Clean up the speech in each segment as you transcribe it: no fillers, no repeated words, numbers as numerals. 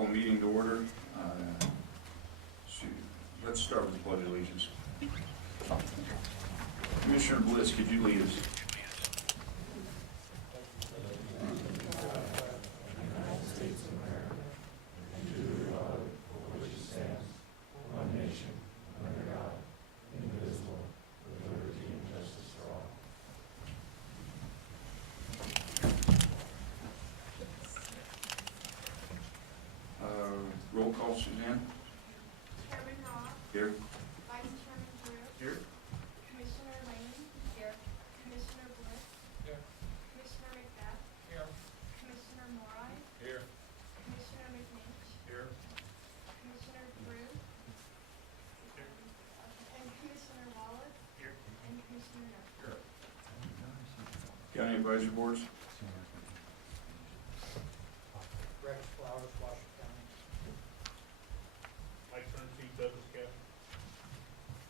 call a meeting to order. Let's start with the Pledge of Allegiance. Commissioner Bliss, could you lead us? Roll call, Suzanne. Chairman Robb. Here. Vice Chairman Drew. Here. Commissioner Lane. Here. Commissioner Bliss. Here. Commissioner Macbeth. Here. Commissioner Morai. Here. Commissioner McNeach. Here. Commissioner Drew. And Commissioner Wallace. Here. And Commissioner Nutter. Here. County Advisory Boards. Rex Flowers, Washington County. Mike Turnfeet, Douglas County.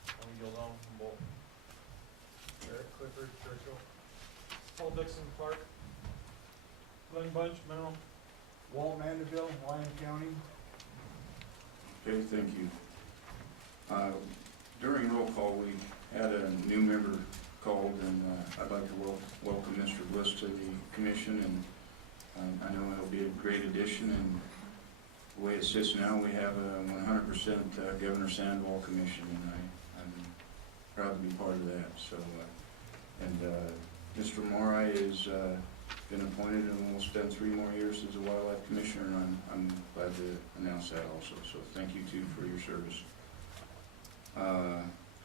Tony Gildon from Bolton. Eric Clifford, Churchill. Paul Dixon, Clark. Glenn Bunch, Mineral. Walt Mandeville, Lyon County. Okay, thank you. During roll call, we had a new member called, and I'd like to welcome Mr. Bliss to the commission, and I know it'll be a great addition. And the way it sits now, we have a 100% Governor Sandoval commission, and I'm proud to be part of that. So, Mr. Morai has been appointed and will spend 3 more years as a wildlife commissioner, and I'm glad to announce that also. So thank you too for your service.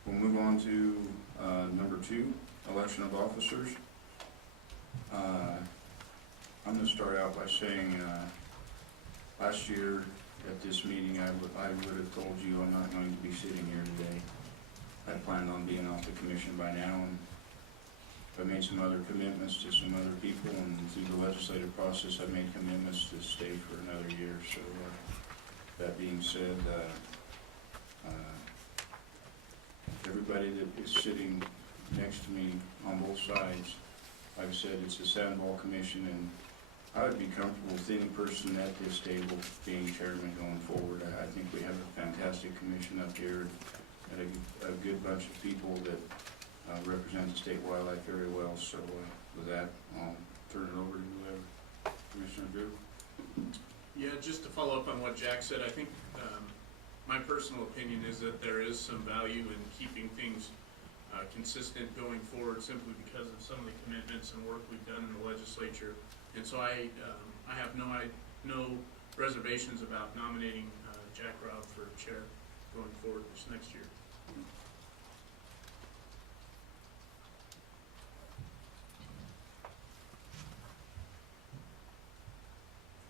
We'll move on to number 2, election of officers. I'm going to start out by saying last year at this meeting I would have told you I'm not going to be sitting here today. I planned on being off the commission by now, and I made some other commitments to some other people, and through the legislative process I made commitments to stay for another year. So that being said, everybody that is sitting next to me on both sides, like I said, it's the Sandoval Commission, and I would be comfortable with any person at this table being chairman going forward. I think we have a fantastic commission up here, and a good bunch of people that represent the state wildlife very well. So with that, I'll turn it over to whoever. Commissioner Drew? Yeah, just to follow up on what Jack said, I think my personal opinion is that there is some value in keeping things consistent going forward, simply because of some of the commitments and work we've done in the legislature. And so I have no reservations about nominating Jack Robb for chair going forward this next year.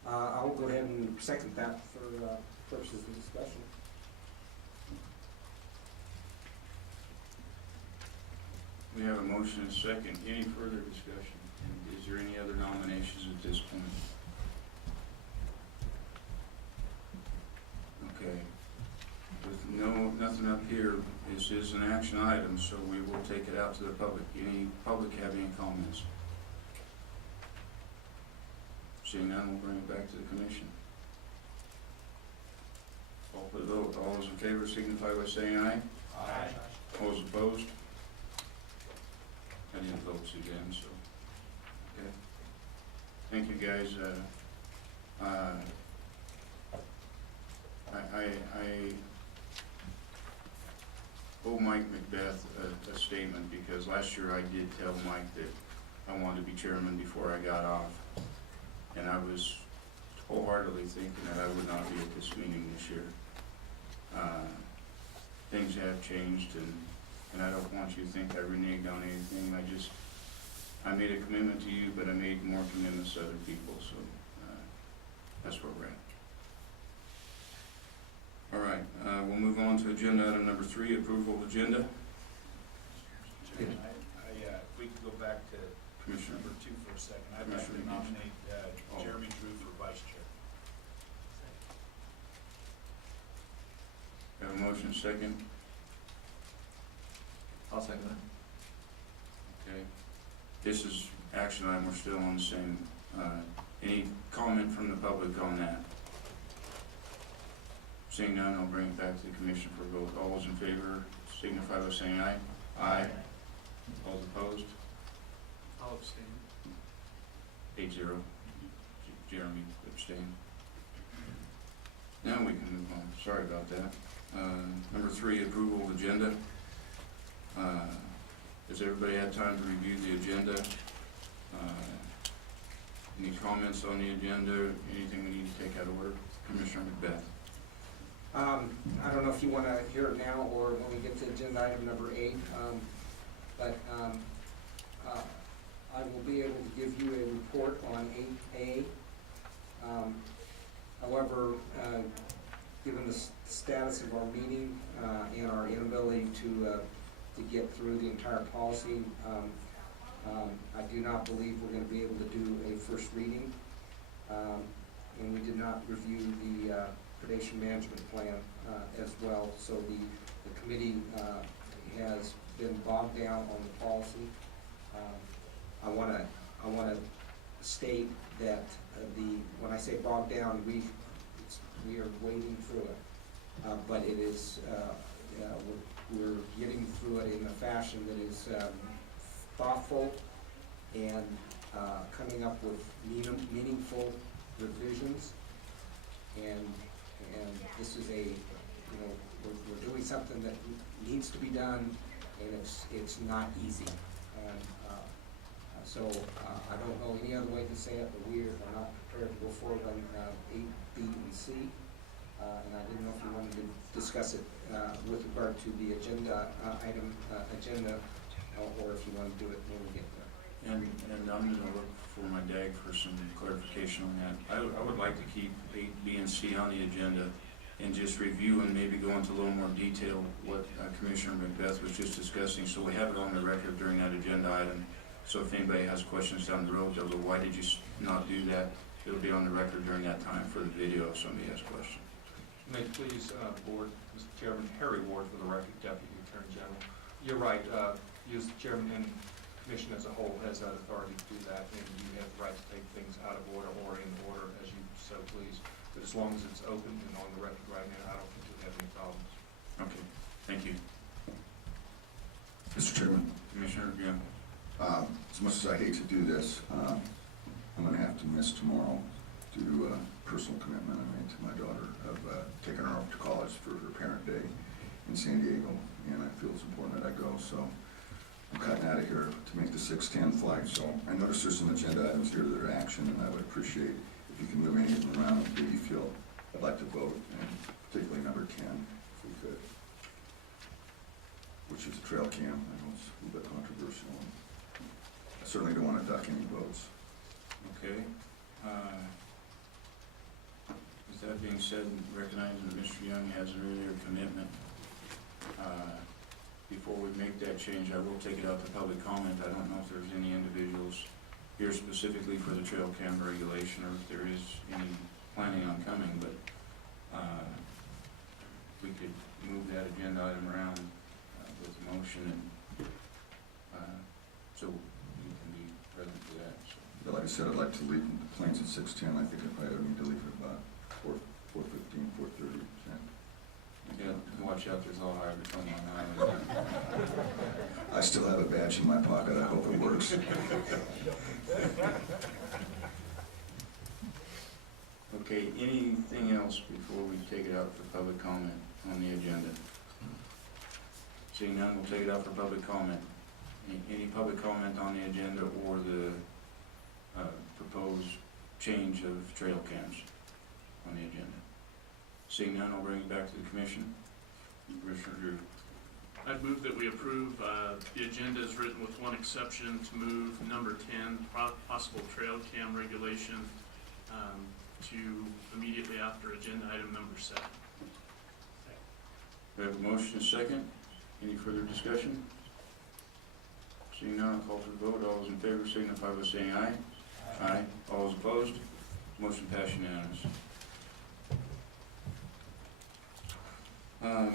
I will go ahead and second that for purposes of discussion. We have a motion and a second. Any further discussion? And is there any other nominations at this point? Okay. With nothing up here, this is an action item, so we will take it out to the public. Any public have any comments? Seeing none, we'll bring it back to the commission. Call for the vote. All those in favor signify by saying aye. Aye. All those opposed? I didn't vote, Suzanne, so, okay. Thank you, guys. I owe Mike Macbeth a statement, because last year I did tell Mike that I wanted to be chairman before I got off. And I was wholeheartedly thinking that I would not be at this meeting this year. Things have changed, and I don't want you to think I reneged on anything. I made a commitment to you, but I made more commitments to other people, so that's where we're at. All right, we'll move on to agenda item number 3, approval of agenda. If we could go back to Commissioner. number 2 for a second. I'd like to nominate Jeremy Drew for vice chair. Have a motion second. I'll second that. Okay. This is action item, we're still on the same. Any comment from the public on that? Seeing none, I'll bring it back to the commission for a vote. All those in favor signify by saying aye. Aye. All opposed? I'll abstain. 8-0. Jeremy abstained. Now we can move on. Sorry about that. Number 3, approval of agenda. Has everybody had time to review the agenda? Any comments on the agenda? Anything we need to take out of order? Commissioner Macbeth. I don't know if you want to hear it now or when we get to agenda item number 8, but I will be able to give you a report on 8A. However, given the status of our meeting and our inability to get through the entire policy, I do not believe we're going to be able to do a first reading. And we did not review the predation management plan as well, so the committee has been bogged down on the policy. I want to state that when I say bogged down, we are wading through it, but it is we're getting through it in a fashion that is thoughtful and coming up with meaningful revisions, and this is we're doing something that needs to be done, and it's not easy. And so I don't know any other way to say it, but we are not prepared to go forward on 8, B, and C. And I didn't know if you wanted to discuss it with regard to the agenda agenda, or if you want to do it when we get there. And I'm going to look for my DAG for some clarification on that. I would like to keep 8, B, and C on the agenda and just review and maybe go into a little more detail what Commissioner Macbeth was just discussing, so we have it on the record during that agenda item. So if anybody has questions down the road, they'll go, why did you not do that? It'll be on the record during that time for the video if somebody has questions. May it please, Board, Mr. Chairman, Harry Ward for the record, Deputy Attorney General. You're right, you as the Chairman and Commission as a whole has that authority to do that, and you have the right to take things out of order or in order as you so please. But as long as it's open and on the record right now, I don't think you'll have any problems. Okay, thank you. Mr. Chairman, Commissioner, yeah. as much as I hate to do this, I'm going to have to miss tomorrow due to a personal commitment I made to my daughter of taking her off to college for her parent day in San Diego, and I feel it's important that I go, so I'm cutting out of here to make the 6:10 flight. So I notice there's some agenda items here that are action, and I would appreciate if you can move any of them around and maybe feel I'd like to vote, and particularly number 10, if we could, which is a trail cam. I know it's a little bit controversial. I certainly don't want to duck any votes. Okay. With that being said, recognizing that Mr. Young has an earlier commitment, before we make that change, I will take it out to public comment. I don't know if there's any individuals here specifically for the trail cam regulation, or if there is any planning on coming, but we could move that agenda item around with a motion, and so you can be present for that. So. But like I said, I'd like to leave the planes at 6:10. I think I probably need to leave at about 4:15, 4:30. Yeah, watch out, there's all higher to come on now. I still have a badge in my pocket. I hope it works. Okay, anything else before we take it out for public comment on the agenda? Seeing none, we'll take it out for public comment. Any public comment on the agenda or the proposed change of trail cams on the agenda? Seeing none, I'll bring it back to the Commission. Commissioner Drew. I'd move that we approve the agenda as written with one exception, to move number 10, possible trail cam regulation, to immediately after agenda item number 7. We have a motion and a second. Any further discussion? Seeing none, I'll call for the vote. All those in favor signify by saying aye. Aye. All those opposed? Motion passed unanimous.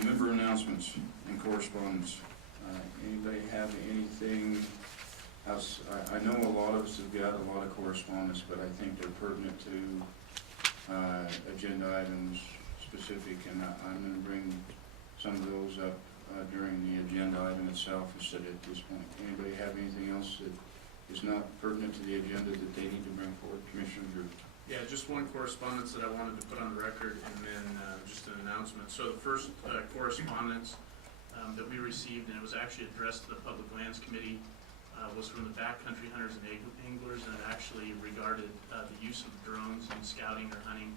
Member announcements and correspondence. Anybody have anything else? I know a lot of us have got a lot of correspondence, but I think they're pertinent to agenda items specific, and I'm gonna bring some of those up during the agenda item itself instead of at this point. Anybody have anything else that is not pertinent to the agenda that they need to bring forward? Commissioner Drew? Yeah, just one correspondence that I wanted to put on the record, and then just an announcement. So the first correspondence that we received, and it was actually addressed to the Public Lands Committee, was from the backcountry hunters and anglers, and it actually regarded the use of drones in scouting or hunting.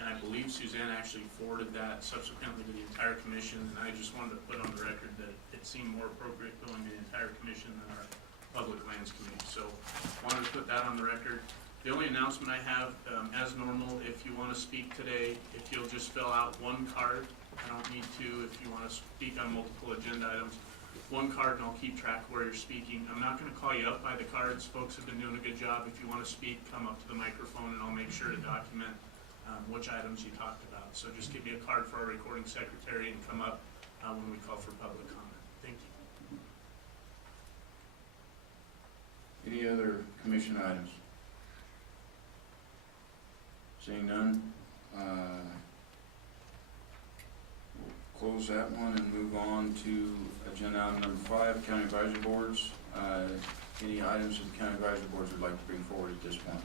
And I believe Suzanne actually forwarded that subsequently to the entire commission, and I just wanted to put on the record that it seemed more appropriate going to the entire commission than our Public Lands Committee. So wanted to put that on the record. The only announcement I have, as normal, if you want to speak today, if you'll just fill out one card. I don't need two if you want to speak on multiple agenda items. One card and I'll keep track where you're speaking. I'm not going to call you up by the cards. Folks have been doing a good job. If you want to speak, come up to the microphone and I'll make sure to document which items you talked about. So just give me a card for our recording secretary and come up when we call for public comment. Thank you. Any other commission items? Seeing none, we'll close that one and move on to agenda item number 5, county advisory boards. Any items that the county advisory boards would like to bring forward at this point?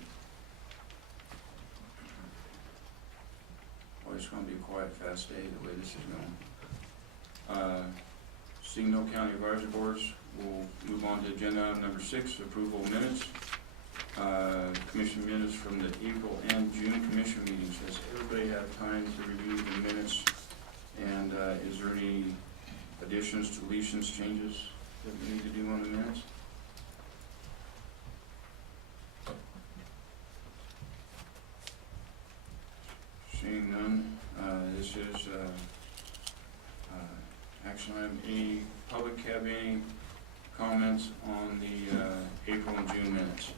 Well, it's going to be a quiet, fast day the way this is going. Seeing no county advisory boards, we'll move on to agenda item number 6, approval of minutes. Commission minutes from the April and June commission meetings. Has everybody had time to review the minutes? And is there any additions, deletions, changes that we need to do on the minutes? Seeing none, this is action item. Any public have any comments on the April and June minutes?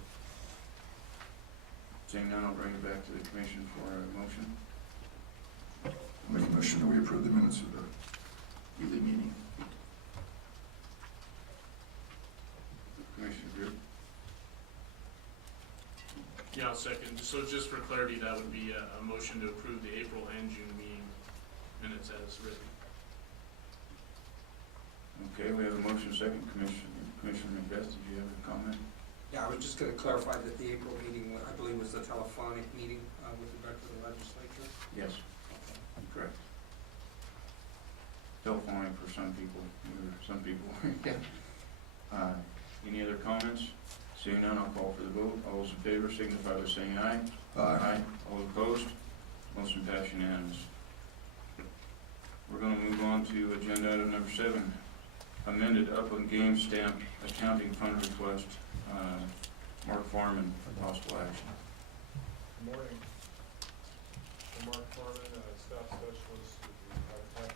Seeing none, I'll bring it back to the commission for a motion. Make a motion that we approve the minutes of the Ely meeting. Commissioner Drew? Yeah, I'll second. So just for clarity, that would be a motion to approve the April and June meeting minutes as written. Okay, we have a motion second. Commissioner Macbeth, did you have a comment? Yeah, I was just gonna clarify that the April meeting, I believe, was the telephonic meeting with regard to the legislature. Yes, correct. Telephonic for some people, yeah. Any other comments? Seeing none, I'll call for the vote. All those in favor signify by saying aye. Aye. All opposed? Motion passed unanimous. We're gonna move on to agenda item number 7, amended Upland Game Stamp accounting fund request. Mark Farman for possible action. Good morning. I'm Mark Farman, staff specialist with the Habitat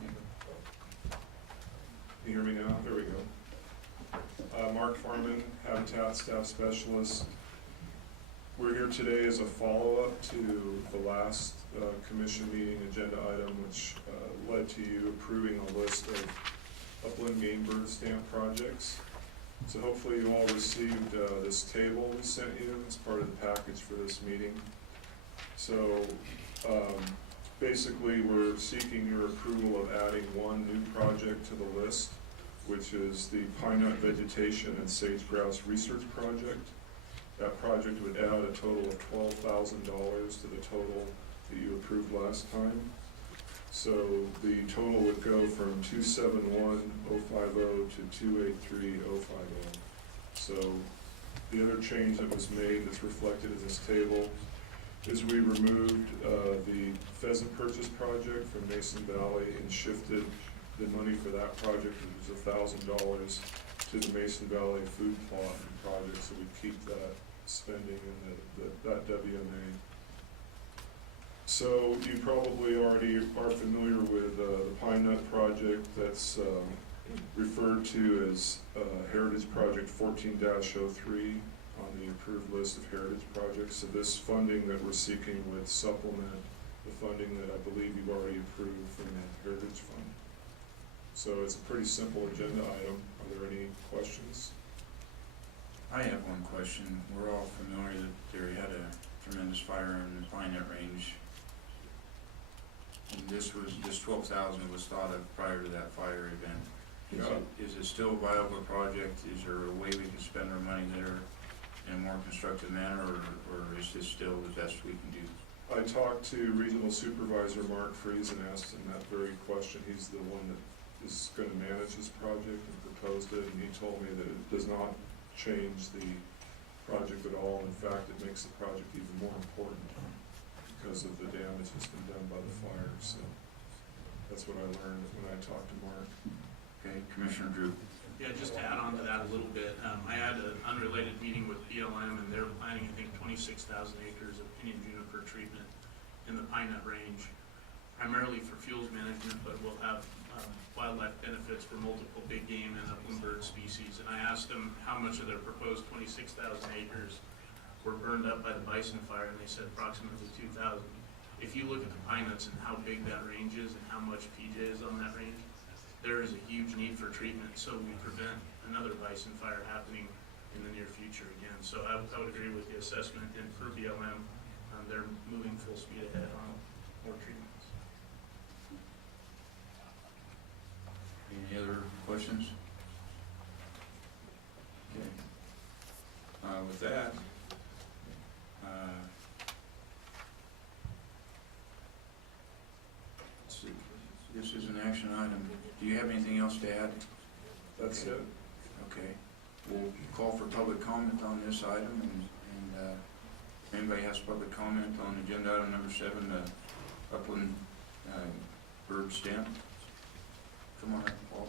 Division. Can you hear me now? There we go. Mark Farman, Habitat Staff Specialist. We're here today as a follow-up to the last commission meeting agenda item, which led to you approving a list of upland game bird stamp projects. So hopefully you all received this table we sent you as part of the package for this meeting. So basically we're seeking your approval of adding one new project to the list, which is the pine nut vegetation and sage grouse research project. That project would add a total of $12,000 to the total that you approved last time. So the total would go from $271,050 to $283,050. So the other change that was made that's reflected in this table is we removed the pheasant purchase project from Mason Valley and shifted the money for that project, which was $1,000, to the Mason Valley food plot project, so we keep that spending in that WMA. So you probably already are familiar with the Pine Nut project that's referred to as Heritage Project 14-03 on the approved list of heritage projects. So this funding that we're seeking would supplement the funding that I believe you've already approved from the Heritage Fund. So it's a pretty simple agenda item. Are there any questions? I have one question. We're all familiar that there had a tremendous fire in the Pine Nut Range this 12,000 was thought of prior to that fire event. Yeah. Is it still a viable project? Is there a way we can spend our money there in a more constructive manner, or is this still the best we can do? I talked to Regional Supervisor Mark Freeze and asked him that very question. He's the one that is gonna manage this project and proposed it, and he told me that it does not change the project at all. In fact, it makes the project even more important because of the damage that's been done by the fire, so that's what I learned when I talked to Mark. Okay, Commissioner Drew. Yeah, just to add on to that a little bit, I had an unrelated meeting with BLM, and they're planning, I think, 26,000 acres of pinyon juniper treatment in the Pine Nut Range, primarily for fuels management, but we'll have wildlife benefits for multiple big game and upland bird species. And I asked them how much of their proposed 26,000 acres were burned up by the bison fire, and they said approximately 2,000. If you look at the pine nuts and how big that range is and how much PJ is on that range, there is a huge need for treatment, so we prevent another bison fire happening in the near future again. So I would agree with the assessment, and for BLM, they're moving full speed ahead on more treatments. Any other questions? Okay. With that, let's see, this is an action item. Do you have anything else to add? That's Okay. it. Okay, we'll call for public comment on this item, and if anybody has public comment on agenda item number 7, upland bird stamp, come on up, Paul.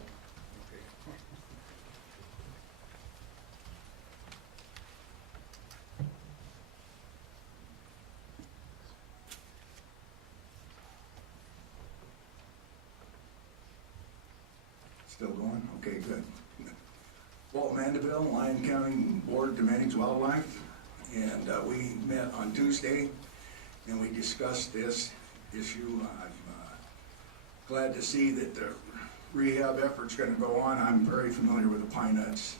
Still going? Okay, good. Walt Mandeville, Lyon County Board to Manage Wildlife, and we met on Tuesday, and we discussed this issue. I'm glad to see that the rehab effort's gonna go on. I'm very familiar with the pine nuts,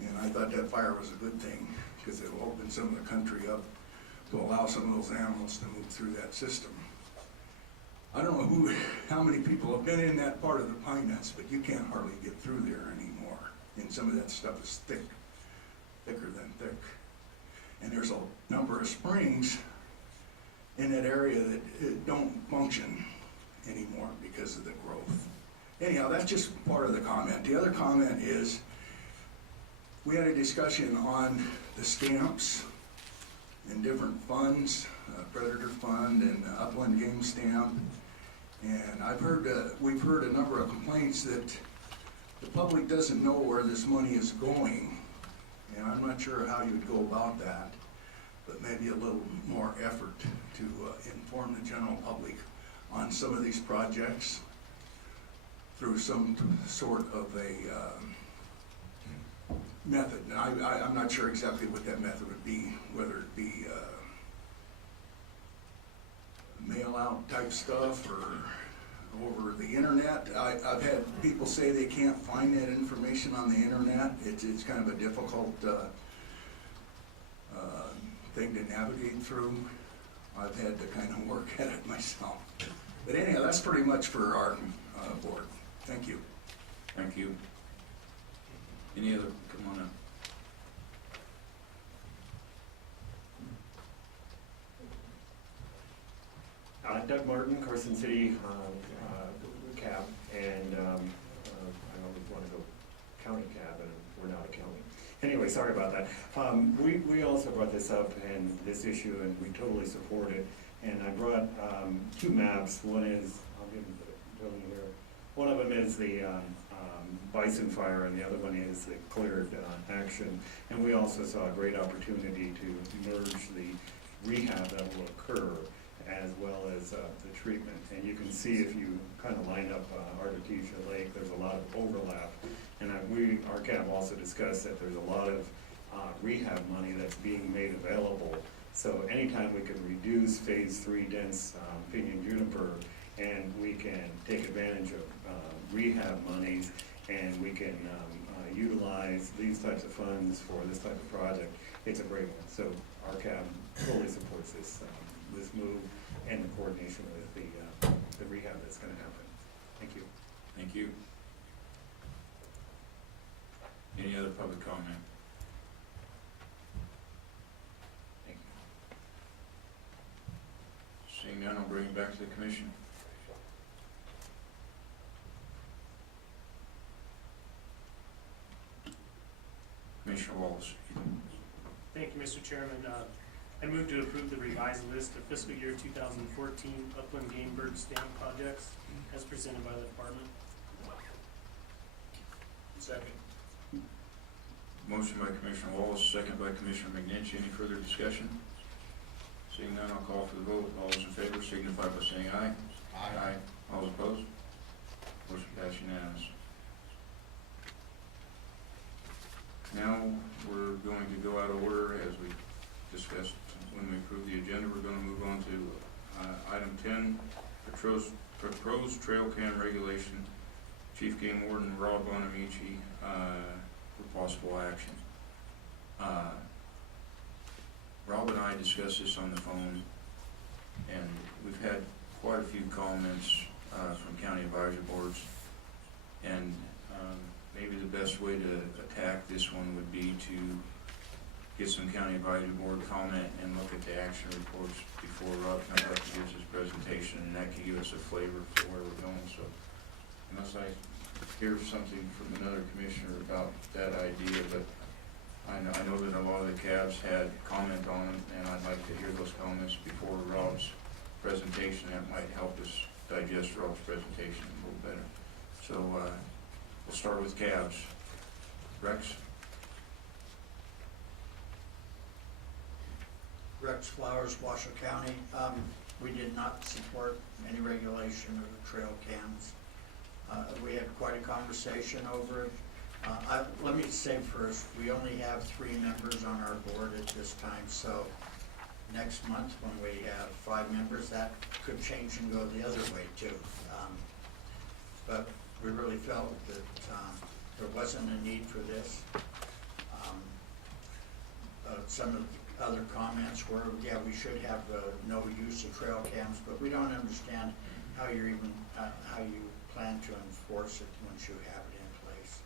and I thought that fire was a good thing, because it'll open some of the country up to allow some of those animals to move through that system. I don't know how many people have been in that part of the pine nuts, but you can't hardly get through there anymore. And some of that stuff is thick, thicker than thick. And there's a number of springs in that area that don't function anymore because of the growth. Anyhow, that's just part of the comment. The other comment is, we had a discussion on the stamps and different funds, Predator Fund and Upland Game Stamp. And we've heard a number of complaints that the public doesn't know where this money is going. And I'm not sure how you would go about that, but maybe a little more effort to inform the general public on some of these projects through some sort of a method. And I'm not sure exactly what that method would be, whether it be mail out type stuff or over the internet. I've had people say they can't find that information on the internet. It's kind of a difficult thing to navigate through. I've had to kind of work at it myself. But anyhow, that's pretty much for our board. Thank you. Thank you. Any other, come on up. Doug Martin, Carson City CAB, and I always want to go county CAB, and we're not a county. Anyway, sorry about that. We also brought this up and this issue, and we totally support it. And I brought 2 maps. One is, I'll give them here. One of them is the bison fire, and the other one is the cleared action. And we also saw a great opportunity to merge the rehab that will occur as well as the treatment. And you can see if you kind of line up Artesia Lake, there's a lot of overlap. And our CAB also discussed that there's a lot of rehab money that's being made available. So anytime we can reduce phase 3 dense pinyon juniper, and we can take advantage of rehab monies, and we can utilize these types of funds for this type of project, it's a great one. So our CAB totally supports this move. and the coordination with the rehab that's gonna happen. Thank you. Thank you. Any other public comment? Thank you. Seeing none, I'll bring it back to the commission. Commissioner Wallace. Thank you, Mr. Chairman. I move to approve the revised list of fiscal year 2014 upland game bird stamp projects as presented by the department. Second. Motion by Commissioner Wallace, second by Commissioner McGinch. Any further discussion? Seeing none, I'll call for the vote. All those in favor signify by saying aye. Aye. All those opposed? Motion passed unanimous. Now, we're going to go out of order as we discussed when we approved the agenda. We're going to move on to item 10, proposed trail cam regulation. Chief Game Warden Robb for possible action. Rob and I discussed this on the phone, and we've had quite a few comments from county advisory boards, and maybe the best way to attack this one would be to get some county advisory board comment and look at the action reports before Rob comes up and gives his presentation, and that can give us a flavor for where we're going. So unless I hear something from another commissioner about that idea, but I know that a lot of the cabs had comment on it, and I'd like to hear those comments before Rob's presentation. That might help us digest Rob's presentation a little better. So we'll start with cabs. Rex? Rex Flowers, Washoe County. We did not support any regulation of the trail cams. We had quite a conversation over it. Let me say first, we only have 3 members on our board at this time, so next month when we have 5 members, that could change and go the other way too. But we really felt that there wasn't a need for this. Some of the other comments were, yeah, we should have no use of trail cams, but we don't understand how you're even, how you plan to enforce it once you have it in place.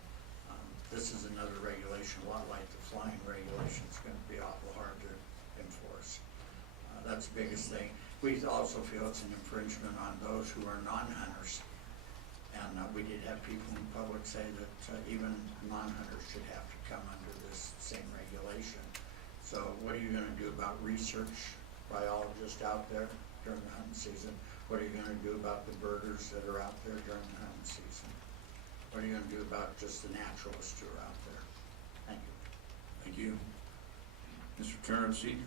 This is another regulation, a lot like the flying regulation. It's going to be awful hard to enforce. That's the biggest thing. We also feel it's an infringement on those who are non-hunters. And we did have people in the public say that even non-hunters should have to come under this same regulation. So what are you going to do about research biologists out there during the hunting season? What are you going to do about the birders that are out there during the hunting season? What are you going to do about just the naturalists who are out there? Thank you. Thank you. Mr. Turnip Seed?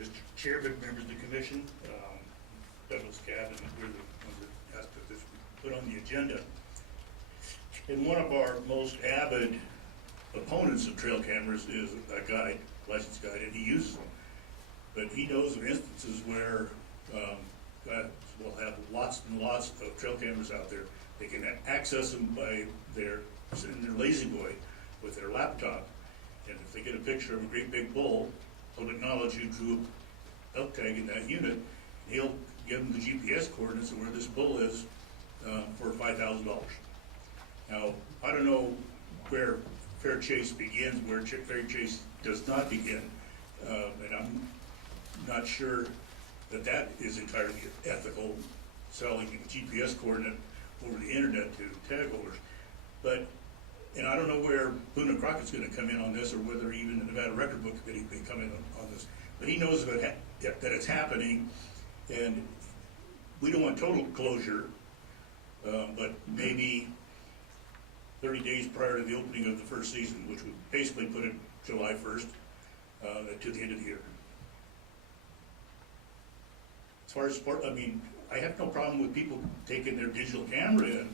Mr. Chairman, members of the commission, Douglas Cab, and we're the ones that asked that this be put on the agenda. And one of our most avid opponents of trail cameras is a guide, licensed guide, and he uses them. But he knows of instances where guys will have lots and lots of trail cameras out there. They can access them by sitting in their lazy boy with their laptop. And if they get a picture of a great big bull, he'll acknowledge who drew elk tag in that unit. And he'll give them the GPS coordinates of where this bull is for $5,000. Now, I don't know where fair chase begins, where fair chase does not begin, and I'm not sure that is entirely ethical, selling a GPS coordinate over the internet to tag holders. But, and I don't know where Boone and Crockett's going to come in on this, or whether even the Nevada Record Book Committee may come in on this. But he knows that it's happening, and we don't want total closure, but maybe 30 days prior to the opening of the first season, which would basically put it July 1st to the end of the year. As far as sport, I mean, I have no problem with people taking their digital camera and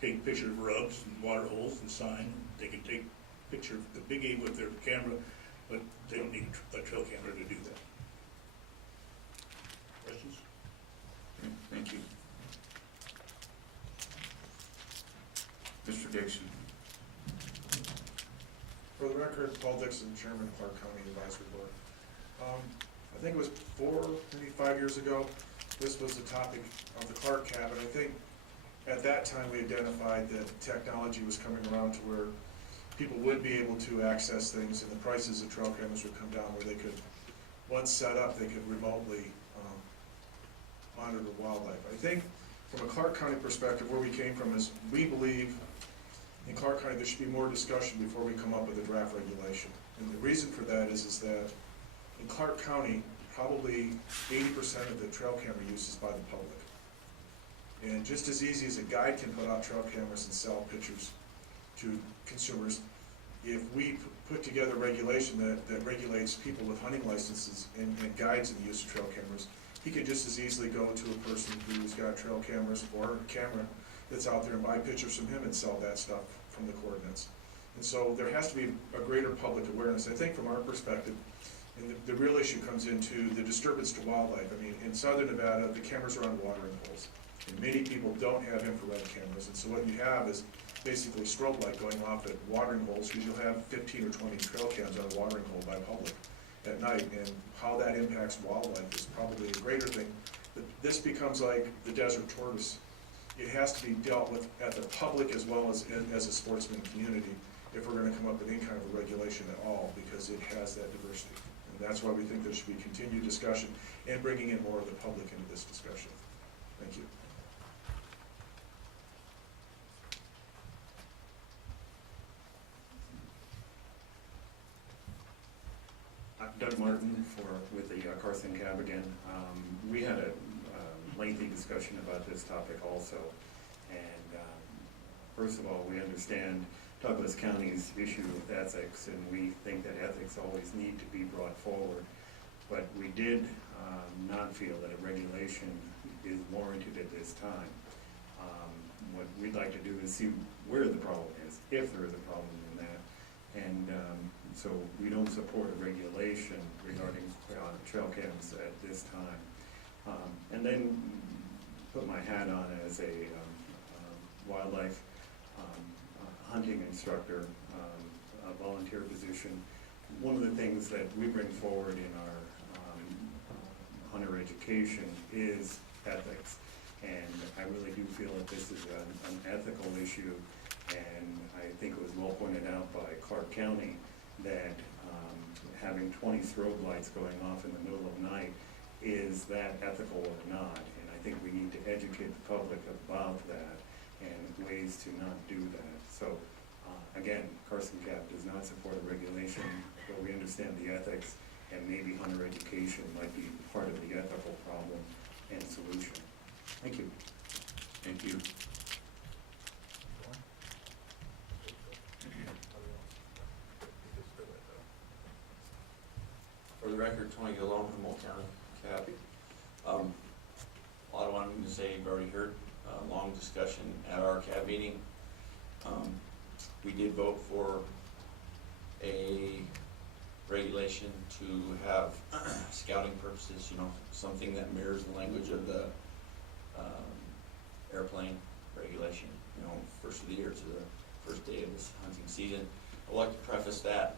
taking pictures of rubs and water holes and sign. They can take a picture of the big game with their camera, but they don't need a trail camera to do that. Questions? Okay, thank you. Mr. Dixon? For the record, Paul Dixon, Chairman, Clark County Advisory Board. I think it was 4, maybe 5 years ago, this was the topic of the Clark Cab, and I think at that time we identified that technology was coming around to where people would be able to access things and the prices of trail cameras would come down where they could, once set up, they could remotely monitor the wildlife. I think from a Clark County perspective, where we came from is we believe in Clark County there should be more discussion before we come up with a draft regulation. And the reason for that is that in Clark County, probably 80% of the trail camera use is by the public. And just as easy as a guide can put out trail cameras and sell pictures to consumers, if we put together regulation that regulates people with hunting licenses and guides in the use of trail cameras, he could just as easily go to a person who's got trail cameras or a camera that's out there and buy pictures from him and sell that stuff from the coordinates. And so there has to be a greater public awareness. I think from our perspective, and the real issue comes into the disturbance to wildlife. I mean, in southern Nevada, the cameras are on watering holes. And many people don't have infrared cameras. And so what you have is basically strobe light going off at watering holes, because you'll have 15 or 20 trail cams on a watering hole by public at night. And how that impacts wildlife is probably a greater thing. But this becomes like the desert tortoise. It has to be dealt with at the public as well as a sportsman community if we're going to come up with any kind of a regulation at all, because it has that diversity. And that's why we think there should be continued discussion and bringing in more of the public into this discussion. Thank you. Doug Martin with the Carson Cab again. We had a lengthy discussion about this topic also. And first of all, we understand Douglas County's issue with ethics, and we think that ethics always need to be brought forward. But we did not feel that a regulation is warranted at this time. What we'd like to do is see where the problem is, if there is a problem in that. And so we don't support a regulation regarding trail cams at this time. And then put my hat on as a wildlife hunting instructor, a volunteer position. One of the things that we bring forward in our hunter education is ethics. And I really do feel that this is an ethical issue, and I think it was well pointed out by Clark County that having 20 strobe lights going off in the middle of night, is that ethical or not? And I think we need to educate the public about that and ways to not do that. So again, Carson Cap does not support a regulation, but we understand the ethics, and maybe hunter education might be part of the ethical problem and solution. Thank you. Thank you. For the record, Tony Galone from Old County Cab. A lot of what I'm going to say you've already heard. Long discussion at our cab meeting. We did vote for a regulation to have scouting purposes, you know, something that mirrors the language of the airplane regulation, you know, first of the year to the first day of this hunting season. I'd like to preface that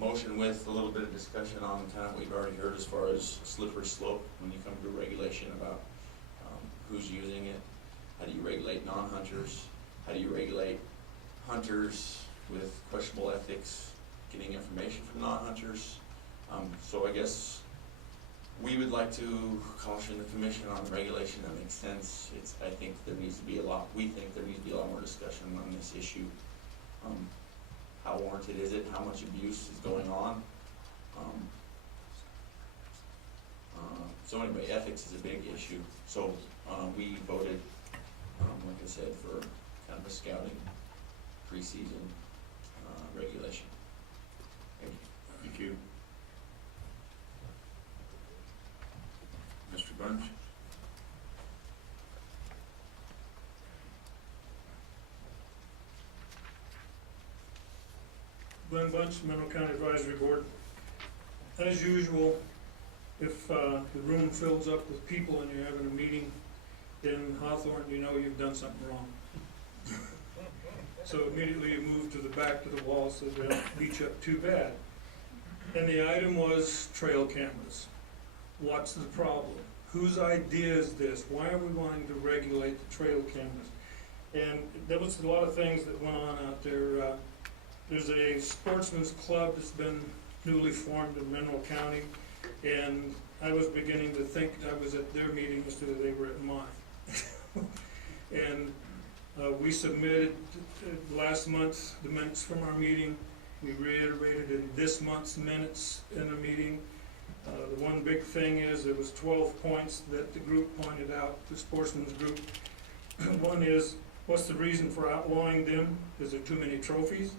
motion with a little bit of discussion on kind of what we've already heard as far as slippery slope when you come to regulation about who's using it, how do you regulate non-hunters, how do you regulate hunters with questionable ethics, getting information from non-hunters. So I guess we would like to caution the commission on the regulation that makes sense. I think there needs to be we think there needs to be a lot more discussion on this issue. How warranted is it? How much abuse is going on? So anyway, ethics is a big issue. So we voted, like I said, for kind of a scouting preseason regulation. Thank you. Mr. Bunch? Glenn Bunch, Menlo County Advisory Board. As usual, if the room fills up with people and you're having a meeting in Hawthorne, you know you've done something wrong. So immediately you move to the back of the wall so they don't beat you up too bad. And the item was trail cameras. What's the problem? Whose idea is this? Why are we wanting to regulate the trail cameras? And there was a lot of things that went on out there. There's a sportsman's club that's been newly formed in Mineral County, and I was beginning to think I was at their meeting instead of they were at mine. And we submitted last month the minutes from our meeting. We reiterated in this month's minutes in the meeting. The one big thing is there was 12 points that the group pointed out, the sportsman's group. One is, what's the reason for outlawing them? Is there too many trophies?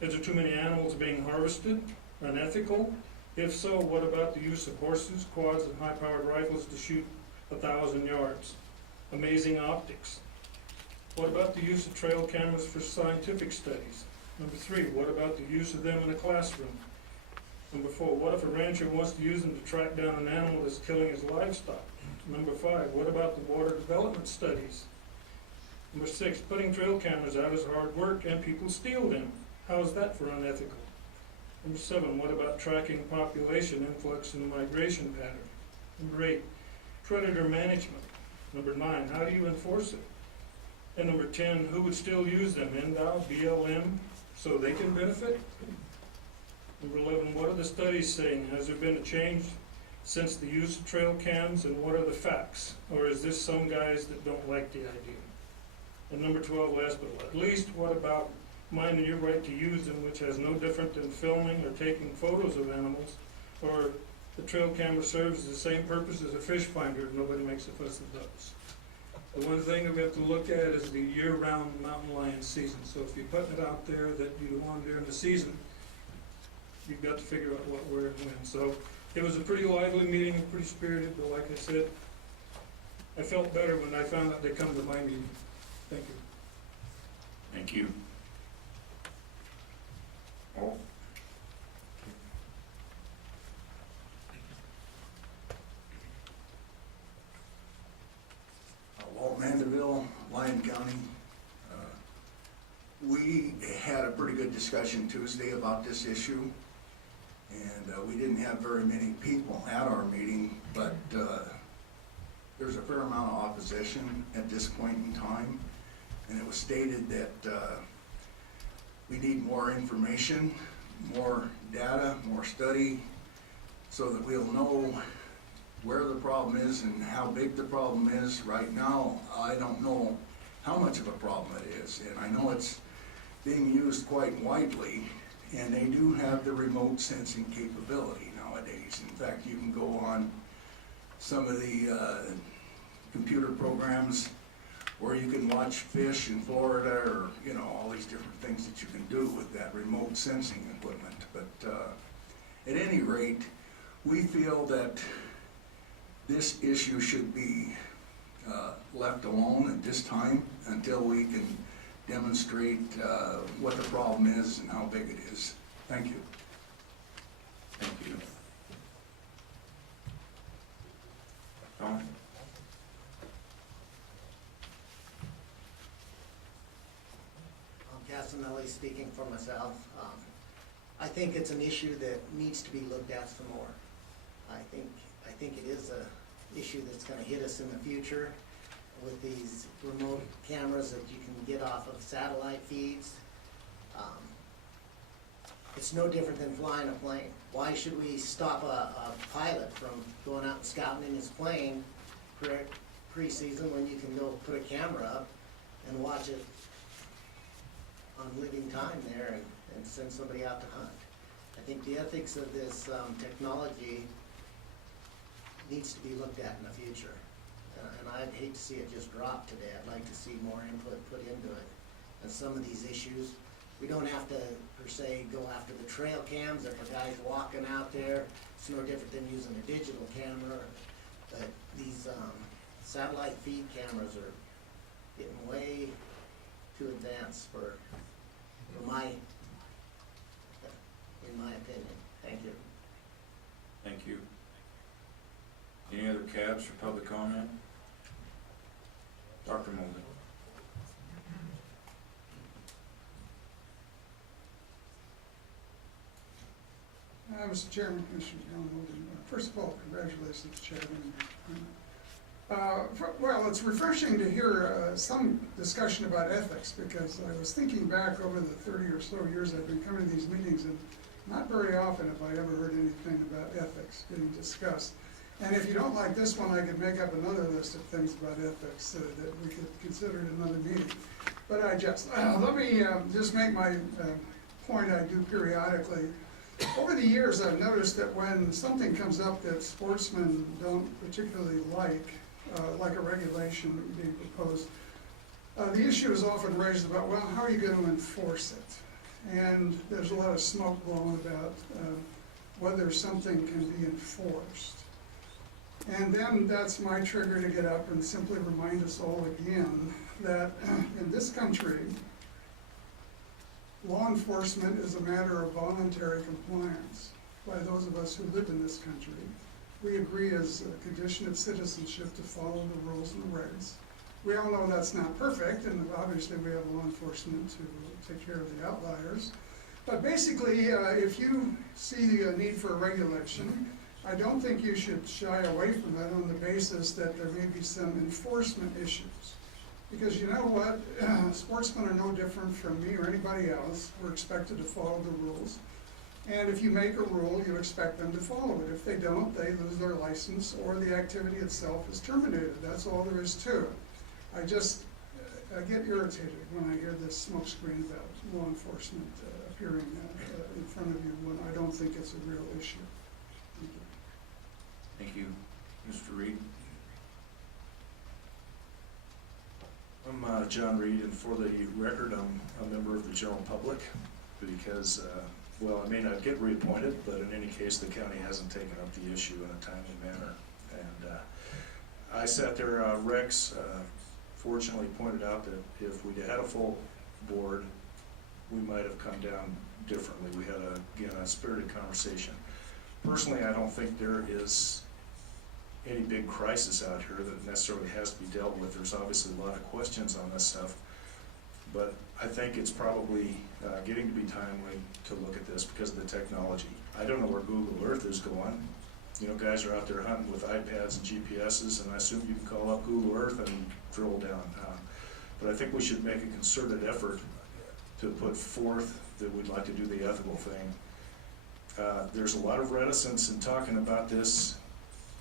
Is there too many animals being harvested? Unethical? If so, what about the use of horses, quads, and high-powered rifles to shoot 1,000 yards? Amazing optics. What about the use of trail cameras for scientific studies? Number 3, what about the use of them in a classroom? Number 4, what if a rancher wants to use them to track down an animal that's killing his livestock? Number 5, what about the water development studies? Number 6, putting trail cameras out is hard work and people steal them. How is that for unethical? Number 7, what about tracking population influx and migration pattern? Number 8, predator management. Number 9, how do you enforce it? And number 10, who would still use them? NDOW, BLM, so they can benefit? Number 11, what are the studies saying? Has there been a change since the use of trail cams, and what are the facts? Or is this some guys that don't like the idea? And number 12, last but not least, what about mine and your right to use them, which has no different than filming or taking photos of animals, or the trail camera serves the same purpose as a fish finder, and nobody makes a fuss of those. The one thing that we have to look at is the year-round mountain lion season. So if you're putting it out there that you want during the season, you've got to figure out what, where, and when. So it was a pretty lively meeting, pretty spirited, but like I said, I felt better when I found out they come to my meeting. Thank you. Thank you. Oh, Walt Mandeville, Lyon County. We had a pretty good discussion Tuesday about this issue, and we didn't have very many people at our meeting, but there's a fair amount of opposition at this point in time, and it was stated that we need more information, more data, more study, so that we'll know where the problem is and how big the problem is. Right now, I don't know how much of a problem it is, and I know it's being used quite widely, and they do have the remote sensing capability nowadays. In fact, you can go on some of the computer programs where you can watch fish in Florida, or all these different things that you can do with that remote sensing equipment. But at any rate, we feel that this issue should be left alone at this time until we can demonstrate what the problem is and how big it is. Thank you. thank you. Tom? Casanelli speaking for myself. I think it's an issue that needs to be looked at some more. I think it is a issue that's gonna hit us in the future with these remote cameras that you can get off of satellite feeds. It's no different than flying a plane. Why should we stop a pilot from going out and scouting in his plane pre-season when you can go put a camera up and watch it on living time there and send somebody out to hunt? I think the ethics of this technology needs to be looked at in the future. And I'd hate to see it just drop today. I'd like to see more input put into it. And some of these issues, we don't have to, per se, go after the trail cams. If a guy's walking out there, it's no different than using a digital camera. But these satellite feed cameras are getting way too advanced for in my opinion. Thank you. Thank you. Any other cabs for public comment? Dr. Mulder. I Mr. Chairman, Commissioner Brown. First of all, congratulations, Chairman. Well, it's refreshing to hear some discussion about ethics, because I was thinking back over the 30 or so years I've been coming to these meetings, and not very often have I ever heard anything about ethics being discussed. And if you don't like this one, I could make up another list of things about ethics that we could consider at another meeting. But I just, let me just make my point I do periodically. Over the years, I've noticed that when something comes up that sportsmen don't particularly like a regulation being proposed, the issue is often raised about, well, how are you going to enforce it? And there's a lot of smoke blowing about whether something can be enforced. And then that's my trigger to get up and simply remind us all again that in this country, law enforcement is a matter of voluntary compliance by those of us who live in this country. We agree as a condition of citizenship to follow the rules and regs. We all know that's not perfect, and obviously we have law enforcement to take care of the outliers. But basically, if you see the need for a regulation, I don't think you should shy away from that on the basis that there may be some enforcement issues. Because you know what, sportsmen are no different from me or anybody else. We're expected to follow the rules. And if you make a rule, you expect them to follow it. If they don't, they lose their license or the activity itself is terminated. That's all there is to it. I get irritated when I hear this smokescreen about law enforcement appearing in front of you when I don't think it's a real issue. Thank you. Mr. Reed? I'm John Reed, and for the record, I'm a member of the general public because, well, I may not get reappointed, but in any case, the county hasn't taken up the issue in a timely manner. And I sat there, Rex fortunately pointed out that if we'd had a full board, we might have come down differently. We had, again, a spirited conversation. Personally, I don't think there is any big crisis out here that necessarily has to be dealt with. There's obviously a lot of questions on this stuff, but I think it's probably getting to be timely to look at this because of the technology. I don't know where Google Earth is going. You know, guys are out there hunting with iPads and GPSs, and I assume you can call up Google Earth and drill down. But I think we should make a concerted effort to put forth that we'd like to do the ethical thing. There's a lot of reticence in talking about this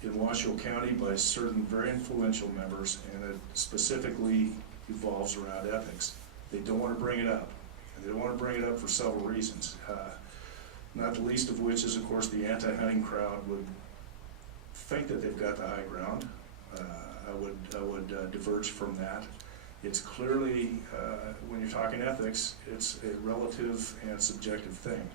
in Washoe County by certain very influential members, and it specifically evolves around ethics. They don't want to bring it up. And they don't want to bring it up for several reasons. Not the least of which is, of course, the anti-hunting crowd would think that they've got the high ground. I would diverge from that. It's clearly, when you're talking ethics, it's a relative and subjective thing.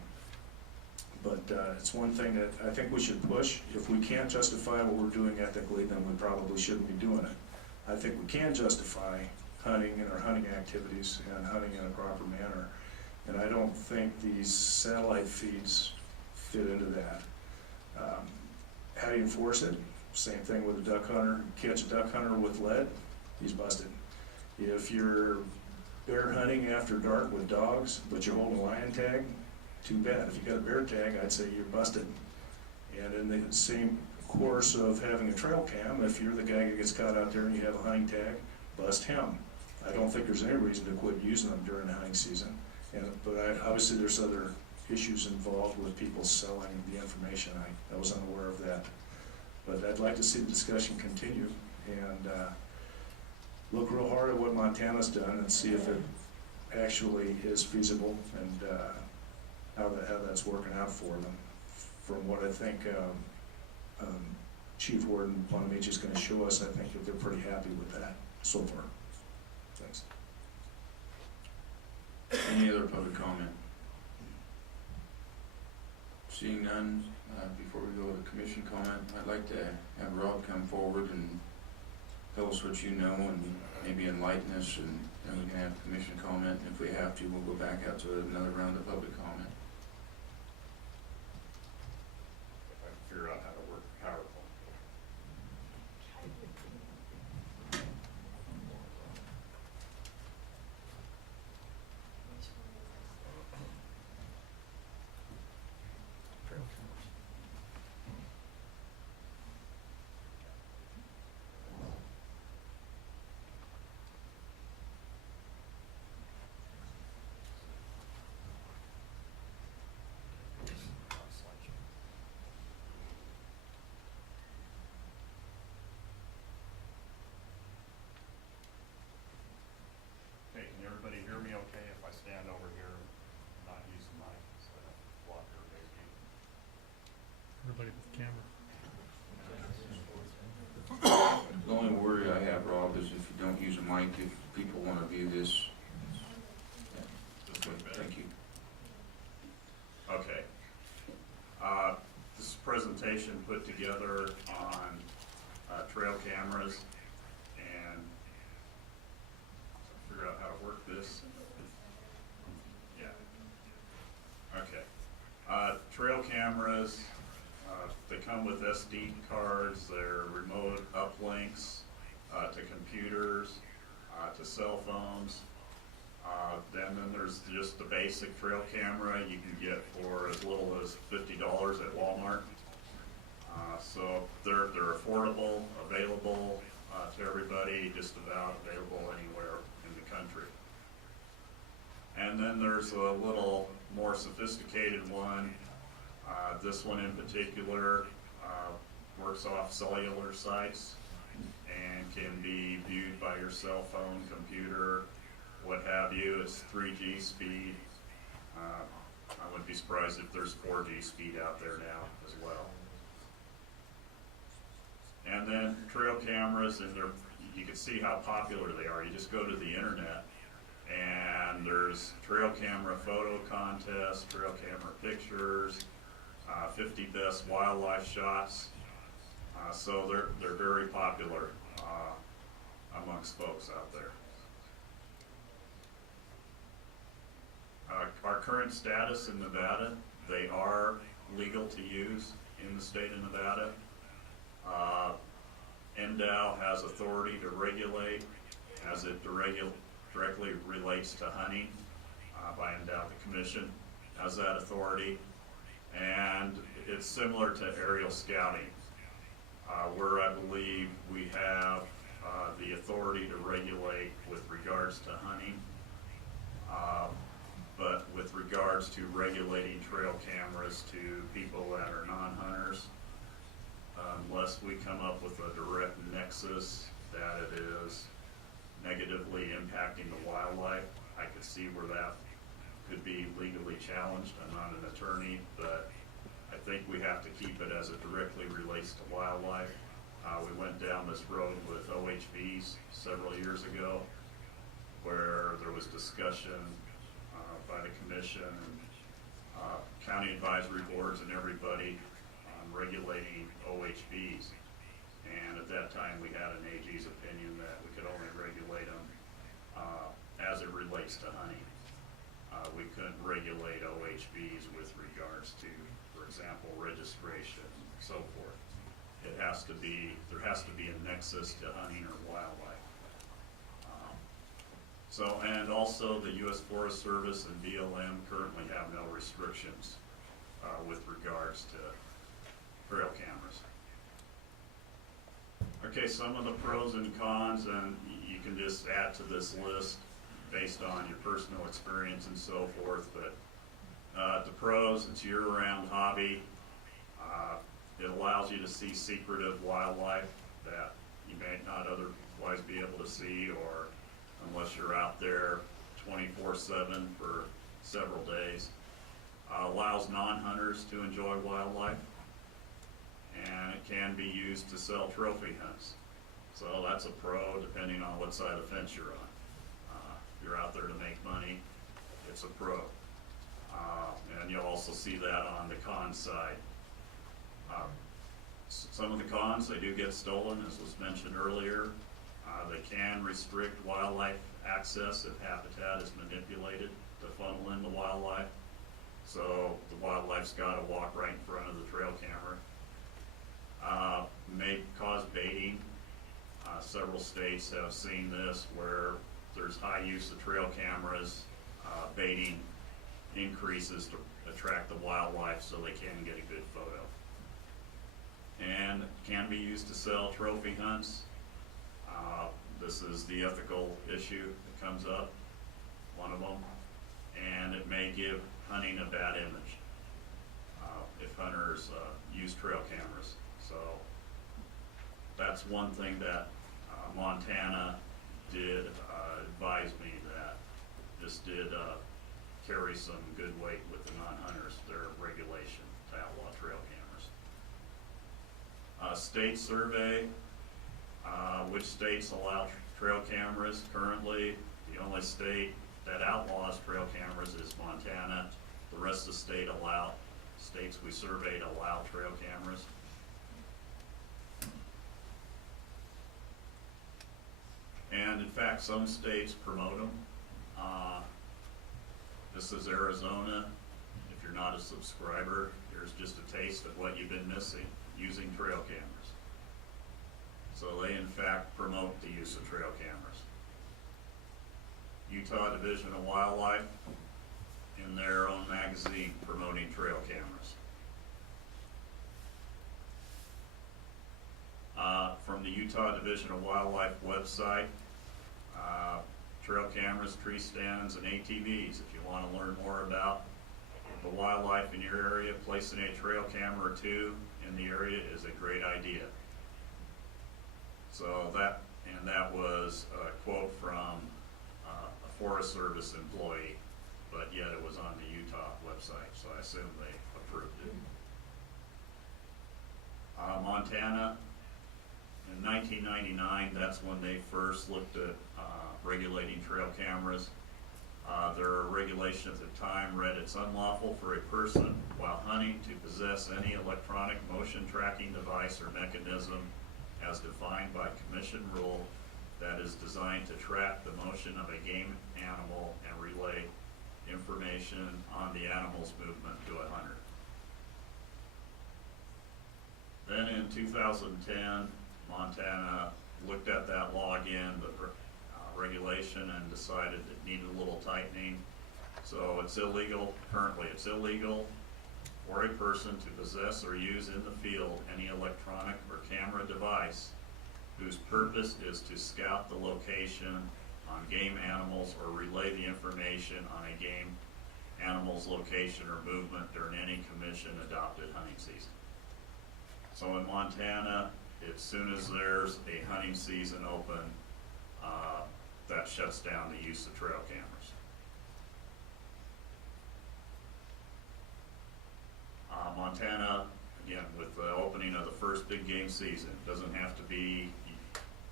But it's one thing that I think we should push. If we can't justify what we're doing ethically, then we probably shouldn't be doing it. I think we can justify hunting and our hunting activities and hunting in a proper manner. And I don't think these satellite feeds fit into that. How do you enforce it? Same thing with a duck hunter. Catch a duck hunter with lead, he's busted. If you're bear hunting after dark with dogs, but you're holding a lion tag, too bad. If you got a bear tag, I'd say you're busted. And in the same course of having a trail cam, if you're the guy who gets caught out there and you have a hunting tag, bust him. I don't think there's any reason to quit using them during the hunting season. But obviously there's other issues involved with people selling the information. I was unaware of that. But I'd like to see the discussion continue and look real hard at what Montana's done and see if it actually is feasible and how that's working out for them. From what I think Chief Warden Bonamici is going to show us, I think that they're pretty happy with that so far. Thanks. Any other public comment? Seeing none, before we go to commission comment, I'd like to have Robb come forward and tell us what you know and maybe enlighten us, and then we can have commission comment. And if we have to, we'll go back out to another round of public comment. If I can figure out how to work PowerPoint. put together on trail cameras and figure out how to work this. Yeah. Okay. Trail cameras, they come with SD cards, they're remote uplinks to computers, to cell phones. Then there's just the basic trail camera you can get for as little as $50 at Walmart. So they're affordable, available to everybody, just about available anywhere in the country. And then there's a little more sophisticated one. This one in particular works off cellular sites and can be viewed by your cell phone, computer, what have you. It's 3G speed. I wouldn't be surprised if there's 4G speed out there now as well. And then trail cameras, and you can see how popular they are. You just go to the internet, and there's trail camera photo contests, trail camera pictures, 50 best wildlife shots. So they're very popular amongst folks out there. Our current status in Nevada, they are legal to use in the state of Nevada. MDOW has authority to regulate as it directly relates to hunting by MDOW. The commission has that authority, and it's similar to aerial scouting, where I believe we have the authority to regulate with regards to hunting. But with regards to regulating trail cameras to people that are non-hunters, unless we come up with a direct nexus that it is negatively impacting the wildlife, I could see where that could be legally challenged. I'm not an attorney, but I think we have to keep it as it directly relates to wildlife. We went down this road with OHVs several years ago, where there was discussion by the commission and county advisory boards and everybody on regulating OHVs. And at that time, we had an AG's opinion that we could only regulate them as it relates to hunting. We couldn't regulate OHVs with regards to, for example, registration and so forth. There has to be a nexus to hunting or wildlife. And also the U.S. Forest Service and BLM currently have no restrictions with regards to trail cameras. Okay, some of the pros and cons, and you can just add to this list based on your personal experience and so forth, but the pros, it's year-round hobby. It allows you to see secretive wildlife that you may not otherwise be able to see, or unless you're out there 24/7 for several days. Allows non-hunters to enjoy wildlife, and it can be used to sell trophy hunts. So that's a pro, depending on what side of the fence you're on. If you're out there to make money, it's a pro. And you'll also see that on the con side. Some of the cons, they do get stolen, as was mentioned earlier. They can restrict wildlife access if habitat is manipulated to funnel in the wildlife. So the wildlife's got to walk right in front of the trail camera. May cause baiting. Several states have seen this where there's high use of trail cameras. Baiting increases to attract the wildlife so they can get a good photo. And can be used to sell trophy hunts. This is the ethical issue that comes up, one of them, and it may give hunting a bad image if hunters use trail cameras. So that's one thing that Montana did advise me that this did carry some good weight with the non-hunters, their regulation to outlaw trail cameras. State survey. Which states allow trail cameras currently? The only state that outlaws trail cameras is Montana. The rest of the states we surveyed allow trail cameras. fact, some states promote them. This is Arizona. If you're not a subscriber, here's just a taste of what you've been missing using trail cameras. So they in fact promote the use of trail cameras. Utah Division of Wildlife in their own magazine promoting trail cameras. From the Utah Division of Wildlife website, trail cameras, tree stands, and ATVs. If you want to learn more about the wildlife in your area, placing a trail camera or two in the area is a great idea. So that was a quote from a Forest Service employee, but yet it was on the Utah website, so I assume they approved it. Montana, in 1999, that's when they first looked at regulating trail cameras. Their regulation at the time read, it's unlawful for a person while hunting to possess any electronic motion tracking device or mechanism as defined by commission rule that is designed to track the motion of a game animal and relay information on the animal's movement to a hunter. Then in 2010, Montana looked at that law again, the regulation, and decided it needed a little tightening. So it's illegal, currently it's illegal for a person to possess or use in the field any electronic or camera device whose purpose is to scout the location on game animals or relay the information on a game animal's location or movement during any commission adopted hunting season. So in Montana, as soon as there's a hunting season open, that shuts down the use of trail cameras. Montana, again, with the opening of the first big game season, doesn't have to be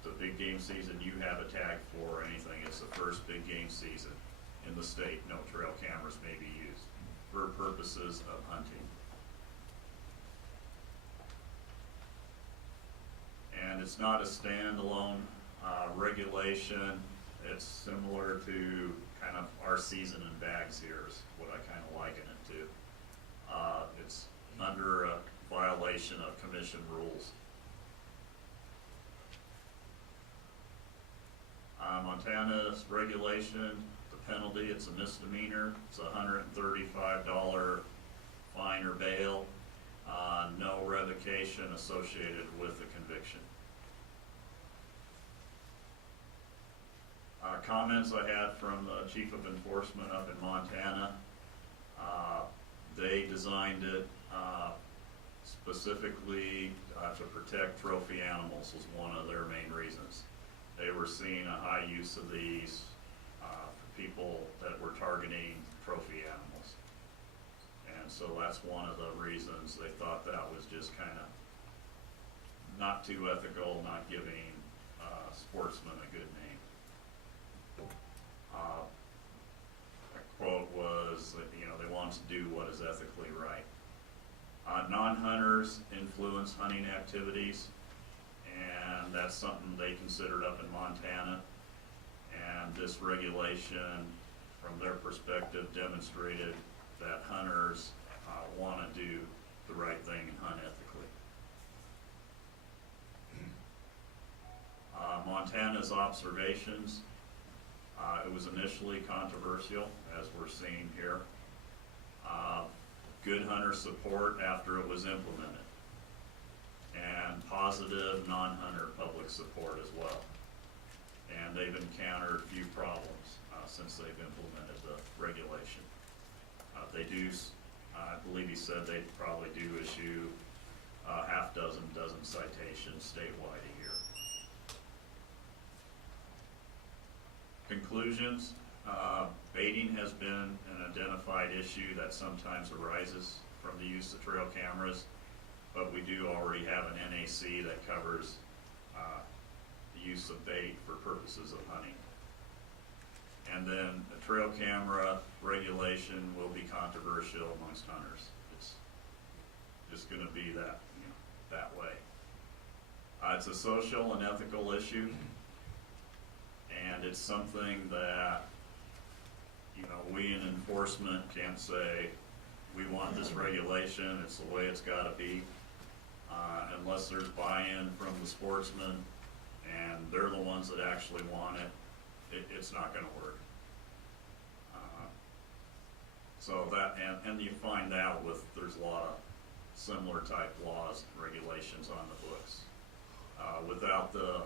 the big game season you have a tag for or anything. It's the first big game season in the state. No trail cameras may be used for purposes of hunting. And it's not a standalone regulation. It's similar to kind of our season in bags here is what I kind of liken it to. It's under a violation of commission rules. Montana's regulation, the penalty, it's a misdemeanor. It's a $135 fine or bail. No revocation associated with the conviction. Comments I had from the Chief of Enforcement up in Montana. They designed it specifically to protect trophy animals was one of their main reasons. They were seeing a high use of these for people that were targeting trophy animals. And so that's one of the reasons they thought that was just kind of not too ethical, not giving sportsmen a good name. A quote was that, they want to do what is ethically right. Non-hunters influence hunting activities, and that's something they considered up in Montana. And this regulation, from their perspective, demonstrated that hunters want to do the right thing and hunt ethically. Montana's observations, it was initially controversial, as we're seeing here. Good hunter support after it was implemented, and positive non-hunter public support as well. And they've encountered a few problems since they've implemented the regulation. They do, I believe he said they probably do issue half dozen citations statewide a year. Conclusions, baiting has been an identified issue that sometimes arises from the use of trail cameras, but we do already have an NAC that covers the use of bait for purposes of hunting. And then a trail camera regulation will be controversial amongst hunters. It's just going to be that, that way. It's a social and ethical issue, And it's something that, you know, we in enforcement can't say, we want this regulation, it's the way it's gotta be. Unless there's buy-in from the sportsmen, and they're the ones that actually want it, it's not gonna work. So that, and you find out there's a lot of similar type laws and regulations on the books. Without the